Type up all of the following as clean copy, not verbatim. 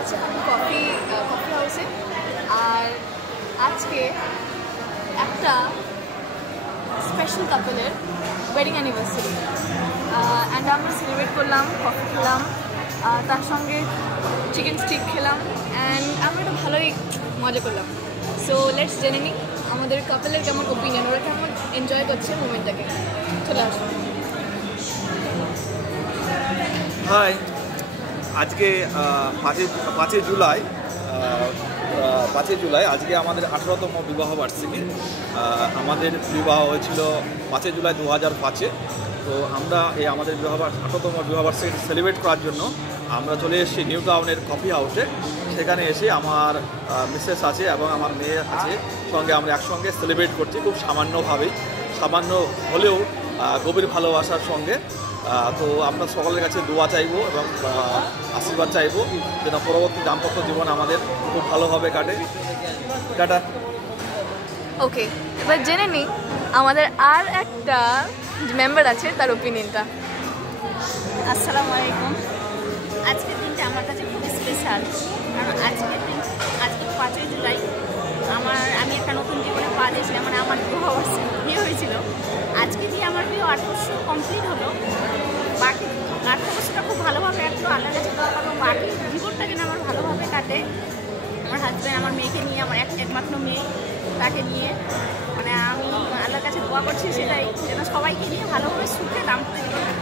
আছে কফি হাউসে। আর আজকে একটা স্পেশাল কাপলের ওয়েডিং অ্যানিভার্সারি, অ্যান্ড আমরা সেলিব্রেট করলাম, কফি খেলাম, তার সঙ্গে চিকেন স্টিক খেলাম, অ্যান্ড আমরা একটা ভালোই মজা করলাম। সো লেটস জেনে নিই আমাদের কাপলের কেমন ওপিনিয়ন, ওরা কেমন এনজয় করছে মুভমেন্টটাকে। চলে আসুন। হাই, আজকে 5 জুলাই আজকে আমাদের 18তম বিবাহ বার্ষিকী। আমাদের বিবাহ হয়েছিল 5 জুলাই 2005-এ। তো আমরা আমাদের 18তম বিবাহ বার্ষিকী সেলিব্রেট করার জন্য আমরা চলে এসেছি নিউ টাউনের কফি হাউসে। সেখানে এসে আমার মিসেস আছে এবং আমার মেয়ে আছে, সঙ্গে আমরা একসঙ্গে সেলিব্রেট করছি, খুব সামান্য হলেও গভীর ভালোবাসার সঙ্গে। তো আপনার সকলের কাছে দোয়া চাইবো এবং আশীর্বাদ চাইবো যেন পরবর্তী দাম্পত্য জীবন আমাদের খুব ভালোভাবে কাটে। টাটা। ওকে, এবার জেনে নিই আমাদের আর একটা মেম্বার আছে, তার ওপিনিয়নটা। আসসালামু আলাইকুম। আজকের দিনটা আমার কাছে খুবই স্পেশাল, কারণ আজকে 5 জুলাই আমি একটা নতুন জীবনে পা দিয়েছিলাম, মানে আমার বিয়ে হয়েছিল। আজকে দিয়ে আমার বিয়ে 8 বছর কমপ্লিট হলো। বাকি 8 বছরটা খুব ভালোভাবে কাটলো, আল্লাহর কাছে দোয়া করবো বাকি জীবনটা যেন আমার ভালোভাবে কাটে। আমার হাজব্যান্ড, আমার মেয়েকে নিয়ে, আমার একমাত্র মেয়ে, তাকে নিয়ে, মানে আমি আল্লাহর কাছে দোয়া করছি সেটাই, যেন সবাইকে নিয়ে ভালোভাবে সুখে দাম্পত্য জীবনটা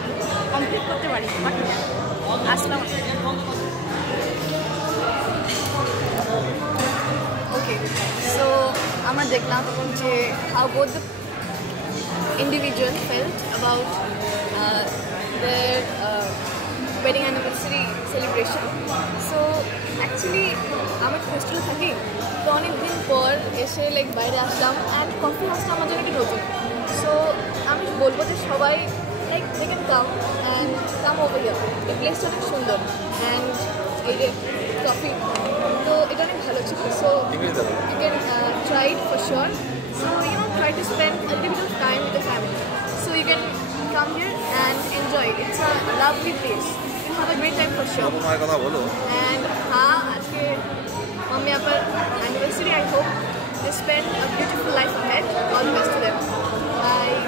কমপ্লিট করতে পারি বাকিটা। আসসালামু আলাইকুম। ওকে, সো আমরা দেখলাম যে how both the individual felt about their wedding anniversary celebration. So actually আমি হোস্টেলে থাকি, তো অনেক দিন পর এসে বাইরে আসলাম, অ্যান্ড কফি হাউসটা আমার জন্য একটু নতুন। সো আমি বলবো যে সবাই they can come over here. এই প্লেসটা অনেক সুন্দর, অ্যান্ড এই যে কফি, তো এটা অনেক ভালো ছিল। So you can try it for sure. So try to spend a little bit of time with the family. So you can come here and enjoy it. It's a lovely place. You have a great time for sure. And আজকে mummy apar anniversary. I hope they spend a beautiful life ahead. All the best to them. Bye.